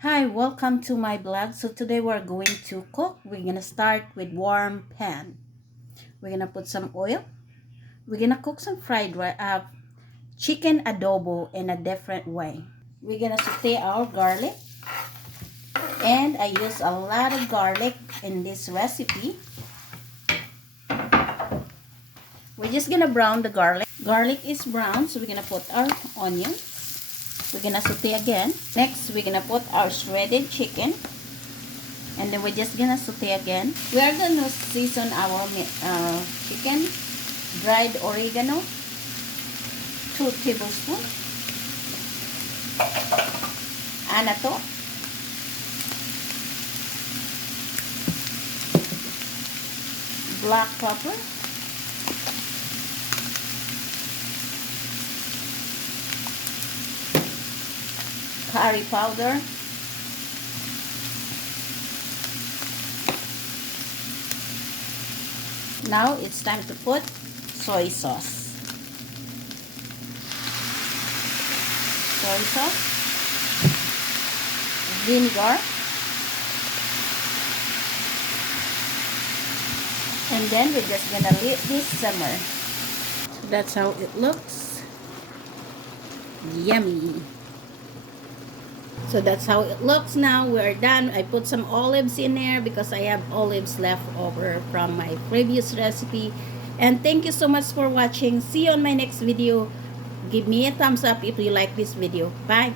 Hi, welcome to my blog. So today we're going to cook. We're gonna start with warm pan. We're gonna put some oil. We're gonna cook some chicken adobo in a different way. We're gonna saute our garlic, and I use a lot of garlic in this recipe. We're just gonna brown the garlic. Garlic is brown, so we're gonna put our onions. We're gonna saute again. Next, we're gonna put our shredded chicken. And then we're just gonna saute again. We are gonna season our chicken. Dried oregano, 2 tablespoons. Anato, black pepper, curry powder, now it's time to put soy sauce. Soy sauce, vinegar, and then we're just gonna let this simmer. So that's how it looks. Yummy. So that's how it looks now. We're done. I put some olives in there because I have olives left over from my previous recipe. And thank you so much for watching. See you on my next video. Give me a thumbs up if you like this video. Bye.